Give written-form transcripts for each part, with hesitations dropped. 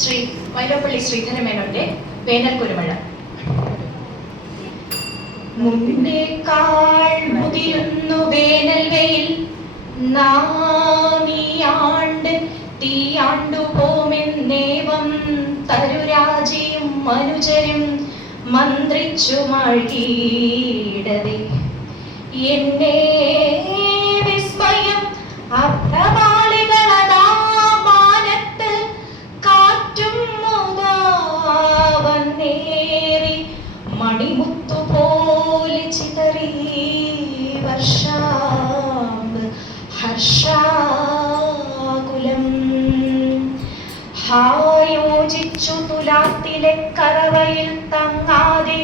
ശ്രീ വൈലോപ്പള്ളി ശ്രീധരമേനോന്റെ വേനൽ കുരുമഴ. മുന്നേക്കാൾ മുതിരുന്നു വേനൽ വെയിൽ, നാമിയാണ്ട് തീയാണ്ടു പോമെന്നേവം തരുരാജിയും മനുജരും മന്ത്രിച്ചു മഴീടവേ. എന്നെ വിസ്മയം അർത്ഥപാളികളതാ മാനത്ത് കാറ്റും മുതാവന്നേറി മണിമുത്തു പോലെ ചിതറി വർഷാമ്പ് ഹർഷാകുലം. ഹായോജിച്ചു തുലാത്തിലെ കറവയിൽ തങ്ങാതെ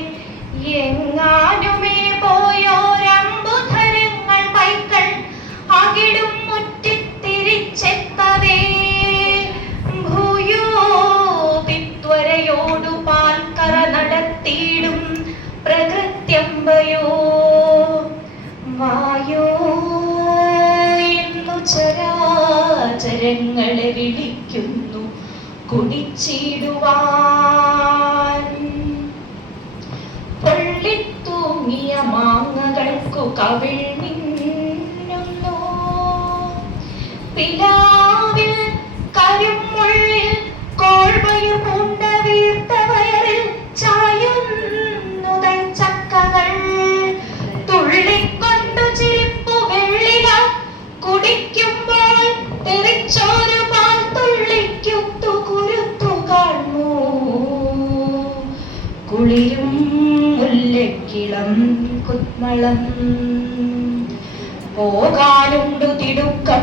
എങ്ങാനുമേ പോയോരമ്പുധരങ്ങൾ പൈക്കൾ അകിടും മുറ്റിത്തിരിച്ചെത്തവേ. ഭൂയോ പിത്വരയോടു പാൽക്കറ നടത്തിയിടും പ്രകൃത്യമ്പയോ. വായോ എന്നു ചരാചരങ്ങളെ വിളിക്കുന്നു കുടിച്ചിടുവാൻ. പൊള്ളിത്തൂങ്ങിയ മാങ്ങകൾക്കു കവിൾ മിന്നുന്നു, പിലാവിൽ കരുമുള്ളിൽ കോൾവയു പൂണ്ട വീർത്ത വയറിൽ ചായുന്നുതൻ ചക്കകൾ. തുള്ളിക്കൊണ്ടു ചിരിപ്പു വെള്ളില കുടിക്കുമ്പോൾ തെറിച്ചോരു പാൽ തുള്ളിക്കുത്തു കുരുത്തു കാണൂ. കുളിരും മുല്ലക്കിളം കുത്മളം പോകാനുണ്ടു തിടുക്കം